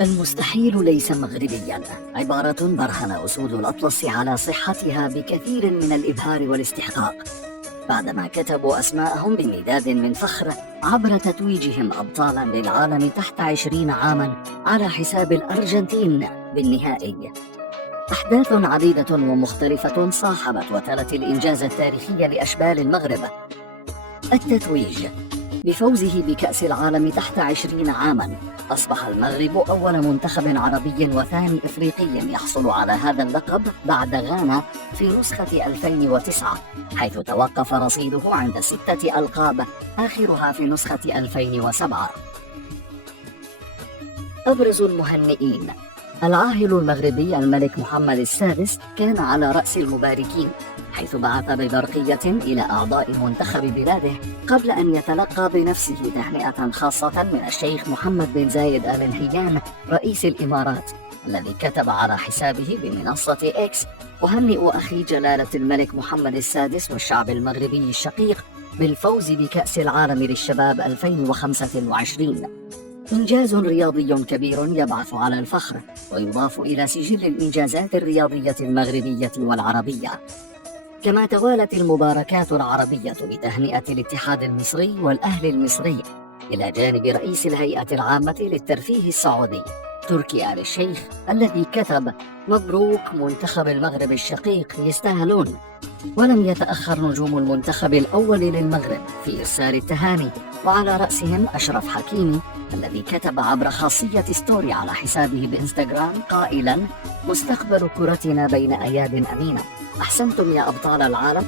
المستحيل ليس مغربيا، عبارة برهن أسود الأطلس على صحتها بكثير من الإبهار والاستحقاق بعدما كتبوا أسماءهم بمداد من فخر عبر تتويجهم أبطالا للعالم تحت 20 عاما على حساب الأرجنتين بالنهائي. أحداث عديدة ومختلفة صاحبت وتلت الإنجاز التاريخي لأشبال المغرب. التتويج بفوزه بكأس العالم تحت 20 عاما، أصبح المغرب أول منتخب عربي وثاني إفريقي يحصل على هذا اللقب بعد غانا في نسخة 2009، حيث توقف رصيده عند 6 ألقاب آخرها في نسخة 2007. أبرز المهنئين: العاهل المغربي الملك محمد السادس كان على رأس المباركين، حيث بعث ببرقية إلى أعضاء منتخب بلاده قبل أن يتلقى بنفسه تهنئة خاصة من الشيخ محمد بن زايد آل نهيان رئيس الإمارات، الذي كتب على حسابه بمنصة إكس: أهنئ أخي جلالة الملك محمد السادس والشعب المغربي الشقيق بالفوز بكأس العالم للشباب 2025. إنجاز رياضي كبير يبعث على الفخر ويضاف إلى سجل الإنجازات الرياضية المغربية والعربية. كما توالت المباركات العربية بتهنئة الاتحاد المصري والأهلي المصري، إلى جانب رئيس الهيئة العامة للترفيه السعودي تركي آل الشيخ، الذي كتب: مبروك منتخب المغرب الشقيق، يستاهلون. ولم يتأخر نجوم المنتخب الأول للمغرب في إرسال التهاني، وعلى رأسهم أشرف حكيمي، الذي كتب عبر خاصية ستوري على حسابه بإنستغرام قائلا: مستقبل كرتنا بين أياد أمينة، أحسنتم يا أبطال العالم.